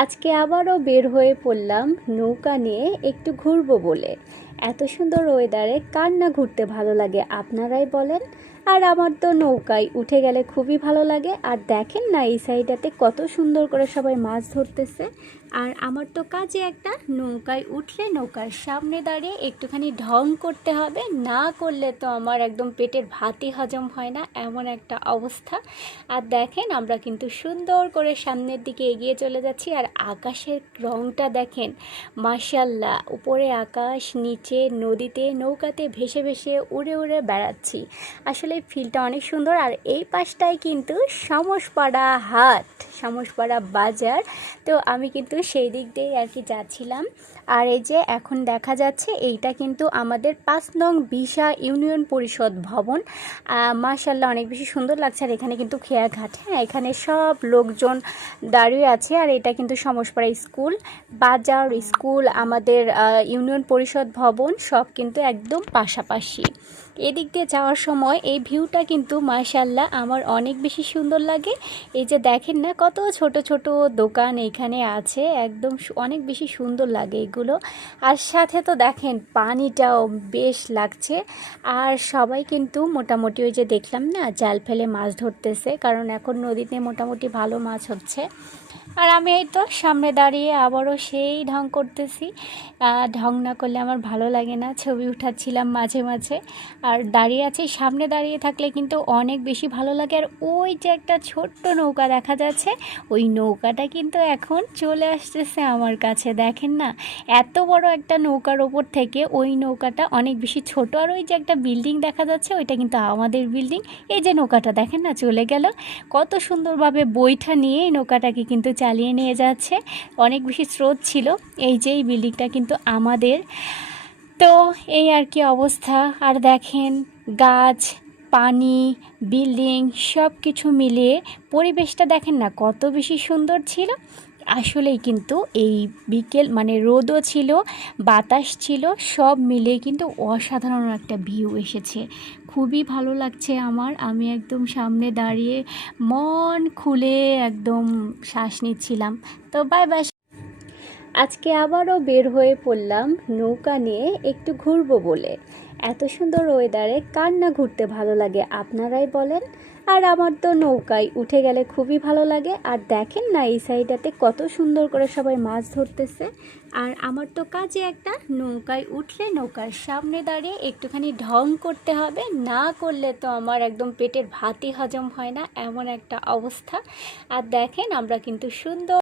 আজকে আবারও বের হয়ে পড়লাম নৌকা নিয়ে একটু ঘুরবো বলে। এত সুন্দর ওয়েদারে কার না ঘুরতে ভালো লাগে আপনারাই বলেন। আর আমার তো নৌকায় উঠে গেলে খুবই ভালো লাগে। আর দেখেন না এই সাইডটাতে কত সুন্দর করে সবাই মাছ ধরতেছে। আর আমার তো কাজে একটা নৌকায় উঠলে নৌকার সামনে দাঁড়িয়ে একটুখানি ঢং করতে হবে, না করলে তো আমার একদম পেটের ভাতই হজম হয় না, এমন একটা অবস্থা। আর দেখেন আমরা কিন্তু সুন্দর করে সামনের দিকে এগিয়ে চলে যাচ্ছি। আর আকাশের রংটা দেখেন, মাশাআল্লাহ, উপরে আকাশ, নিচে নদীতে নৌকাতে ভেসে ভেসে উড়ে উড়ে বেড়াচ্ছি। আসলে ফিলটা অনেক সুন্দর। আর এই পাশটায় কিন্তু সমসপাড়া হাট, সমসপাড়া বাজার। তো আমি কিন্তু সেই দিক দিয়েই আর কি যাচ্ছিলাম। আর এই যে এখন দেখা যাচ্ছে এইটা কিন্তু আমাদের 5 নং বিশা ইউনিয়ন পরিষদ ভবন। মাশাআল্লাহ অনেক বেশি সুন্দর লাগছে। আর এখানে কিন্তু খেয়াঘাট, হ্যাঁ, এখানে সব লোকজন দাঁড়িয়ে আছে। আর এটা কিন্তু সমসপাড়া স্কুল, বাজার, স্কুল, আমাদের ইউনিয়ন পরিষদ ভবন সব কিন্তু একদম পাশাপাশি। এদিক দিয়ে যাওয়ার সময় এই ভিউটা কিন্তু মাশাআল্লাহ আমার অনেক বেশি সুন্দর লাগে। এই যে দেখেন না কত ছোট ছোট দোকান এখানে আছে, একদম অনেক বেশি সুন্দর লাগে এগুলো। আর সাথে তো দেখেন পানিটাও বেশ লাগছে। আর সবাই কিন্তু মোটামুটি ওই যে দেখলাম না জাল ফেলে মাছ ধরতেছে, কারণ এখন নদীতে মোটামুটি ভালো মাছ হচ্ছে। আর আমি এই তো সামনে দাঁড়িয়ে আবারও সেই ঢং করতেছি। ঢং না করলে আমার ভালো লাগে না, ছবি উঠাচ্ছিলাম মাঝে মাঝে। আর দাঁড়িয়ে আছি, সামনে দাঁড়িয়ে থাকলে কিন্তু অনেক বেশি ভালো লাগে। আর ওই যে একটা ছোট্ট নৌকা দেখা যাচ্ছে, ওই নৌকাটা কিন্তু এখন চলে আসতেছে আমার কাছে। দেখেন না এত বড় একটা নৌকার ওপর থেকে ওই নৌকাটা অনেক বেশি ছোট। আর ওই যে একটা বিল্ডিং দেখা যাচ্ছে, ওইটা কিন্তু আমাদের বিল্ডিং। এই যে নৌকাটা দেখেন না চলে গেল, কত সুন্দরভাবে বৈঠা নিয়ে এই নৌকাটাকে কিন্তু চালিয়ে নিয়ে যাচ্ছে। অনেক বেশি স্রোত ছিল। এই যে এই বিল্ডিংটা কিন্তু আমাদের। তো এই আর কি অবস্থা। আর দেখেন গাছ, পানি, বিল্ডিং সব কিছু মিলিয়ে পরিবেশটা দেখেন না কত বেশি সুন্দর ছিল। আসলেই কিন্তু এই বিকেল মানে রোদও ছিল, বাতাস ছিল, সব মিলিয়ে কিন্তু অসাধারণ একটা ভিউ এসেছে। খুবই ভালো লাগছে আমার। আমি একদম সামনে দাঁড়িয়ে মন খুলে একদম শ্বাস নিচ্ছিলাম। তো বাই বাই। আজকে আবারও বের হয়ে পড়লাম নৌকা নিয়ে একটু ঘুরবো বলে। এত সুন্দর ওয়েদারে কার না ঘুরতে ভালো লাগে আপনারাই বলেন। আর আমার তো নৌকায় উঠে গেলে খুবই ভালো লাগে। আর দেখেন না এই সাইডটাতে কত সুন্দর করে সবাই মাছ ধরতেছে। আর আমার তো কাজে একটা নৌকায় উঠলে নৌকার সামনে দাঁড়িয়ে একটুখানি ঢং করতে হবে, না করলে তো আমার একদম পেটের ভাতই হজম হয় না, এমন একটা অবস্থা। আর দেখেন আমরা কিন্তু সুন্দর